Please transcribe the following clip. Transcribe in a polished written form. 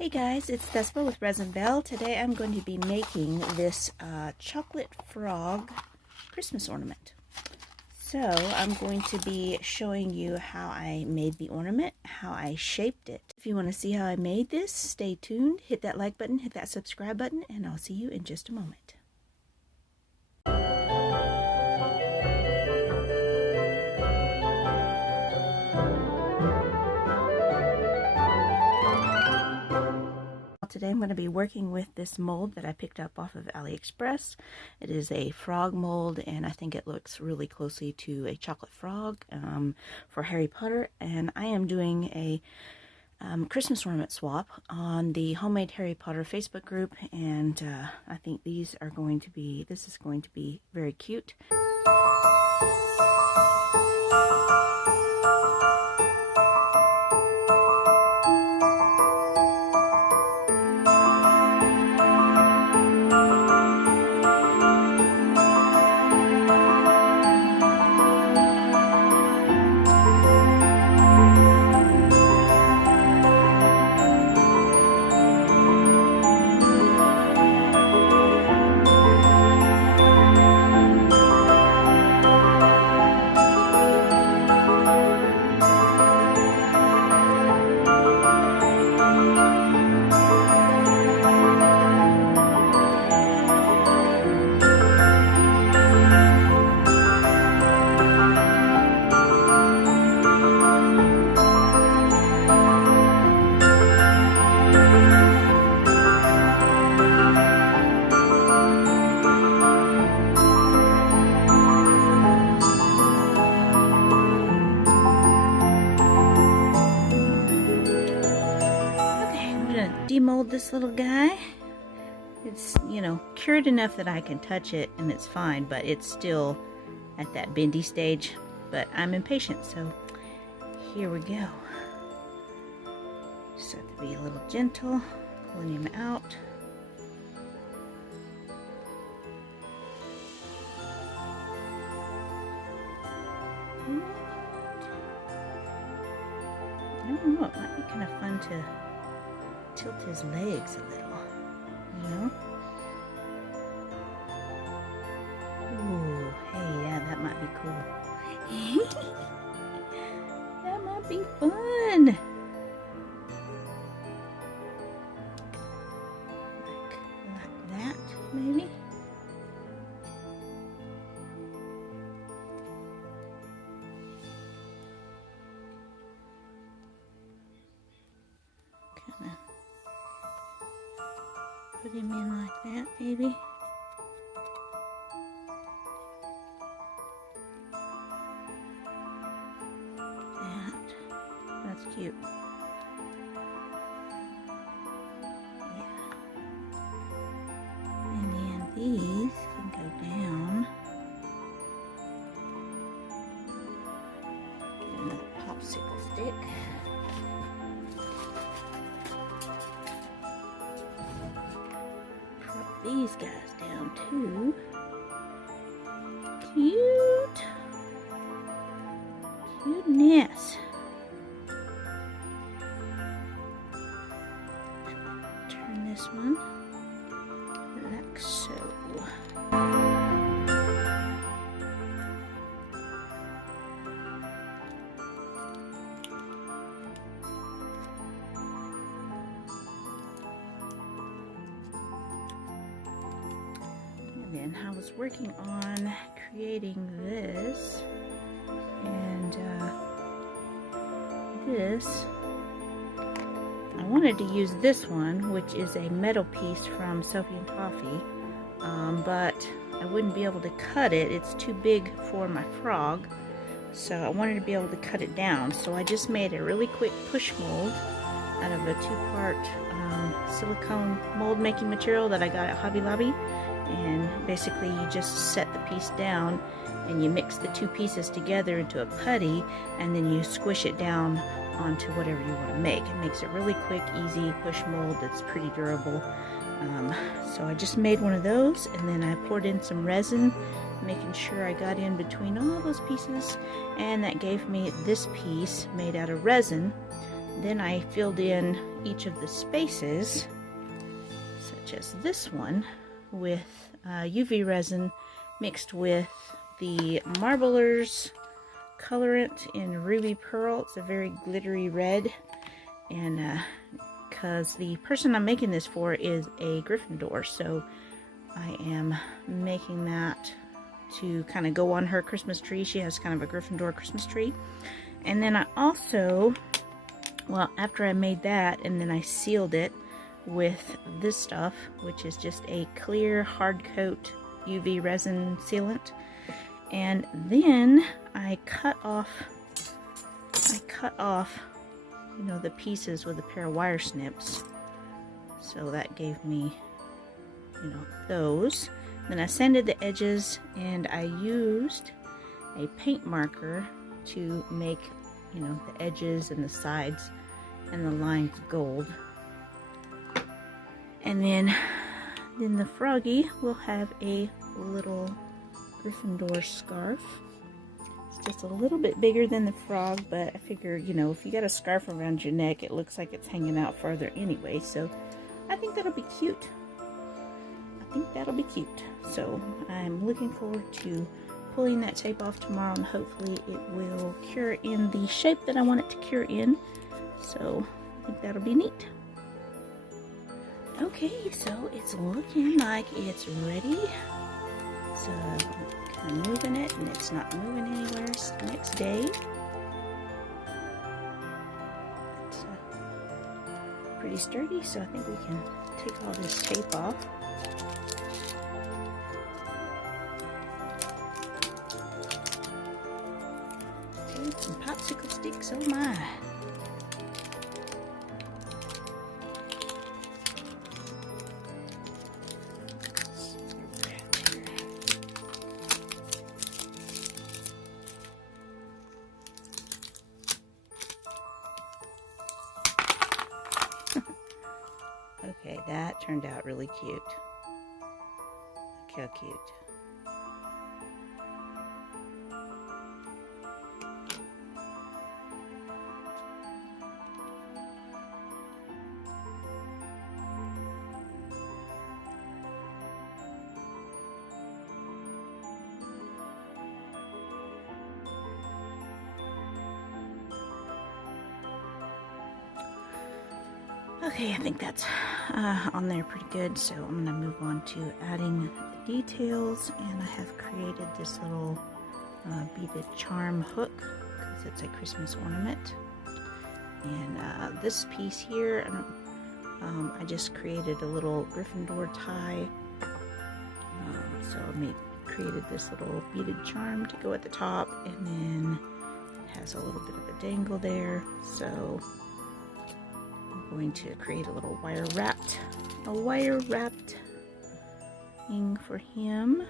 Hey guys, it's Vespa with Resin Bell. Today I'm going to be making this chocolate frog Christmas ornament. So I'm going to be showing you how I made the ornament, how I shaped it. If you want to see how I made this, stay tuned, hit that like button, hit that subscribe button, and I'll see you in just a moment. Today I'm going to be working with this mold that I picked up off of AliExpress. It is a frog mold, and I think it looks really closely to a chocolate frog for Harry Potter. And I am doing a Christmas ornament swap on the Homemade Harry Potter Facebook group, and I think this is going to be very cute. Demold this little guy. It's, cured enough that I can touch it and it's fine, but it's still at that bendy stage. But I'm impatient, so here we go. Just have to be a little gentle, pulling him out. I don't know, it might be kind of fun to tilt his legs a little, Ooh, hey, yeah, that might be cool. That might be fun. Like that, maybe. Kinda put him in like that, maybe. That's cute. Yeah. And then these can go down. Get another popsicle stick. These guys down too. Cute. Cuteness. Turn this one like so. Then I was working on creating this, and this, I wanted to use this one, which is a metal piece from Sophie and Toffee, but I wouldn't be able to cut it. It's too big for my frog, so I wanted to be able to cut it down. So I just made a really quick push mold out of a two-part silicone mold making material that I got at Hobby Lobby. And basically you just set the piece down and you mix the two pieces together into a putty, and then you squish it down onto whatever you want to make. It makes it really quick, easy push mold that's pretty durable. So I just made one of those, and then I poured in some resin, making sure I got in between all those pieces, and that gave me this piece made out of resin then I filled in each of the spaces, such as this one, with UV resin mixed with the Marblers colorant in Ruby Pearl. It's a very glittery red, and because the person I'm making this for is a Gryffindor, so I am making that to kind of go on her Christmas tree. She has kind of a Gryffindor Christmas tree. And then I also, well, after I made that, and then I sealed it with this stuff, which is just a clear hard coat UV resin sealant. And then I cut off, you know, the pieces with a pair of wire snips. So that gave me, you know, those. Then I sanded the edges, and I used a paint marker to make, you know, the edges and the sides and the lines gold. And then the froggy will have a little Gryffindor scarf. It's just a little bit bigger than the frog, but I figure, you know, if you got a scarf around your neck, it looks like it's hanging out farther anyway, so I think that'll be cute. So I'm looking forward to pulling that tape off tomorrow, and hopefully it will cure in the shape that I want it to cure in. So I think that'll be neat. Okay, so it's looking like it's ready. It's kind of moving it, and it's not moving anywhere. It's the next day. It's pretty sturdy, so I think we can take all this tape off. Some popsicle sticks, oh my. Okay, that turned out really cute. Look how cute. Okay, I think that's on there pretty good, so I'm going to move on to adding the details. And I have created this little beaded charm hook because it's a Christmas ornament. And this piece here, I just created a little Gryffindor tie. So I created this little beaded charm to go at the top, and then it has a little bit of a dangle there. So going to create a little wire wrapped thing for him.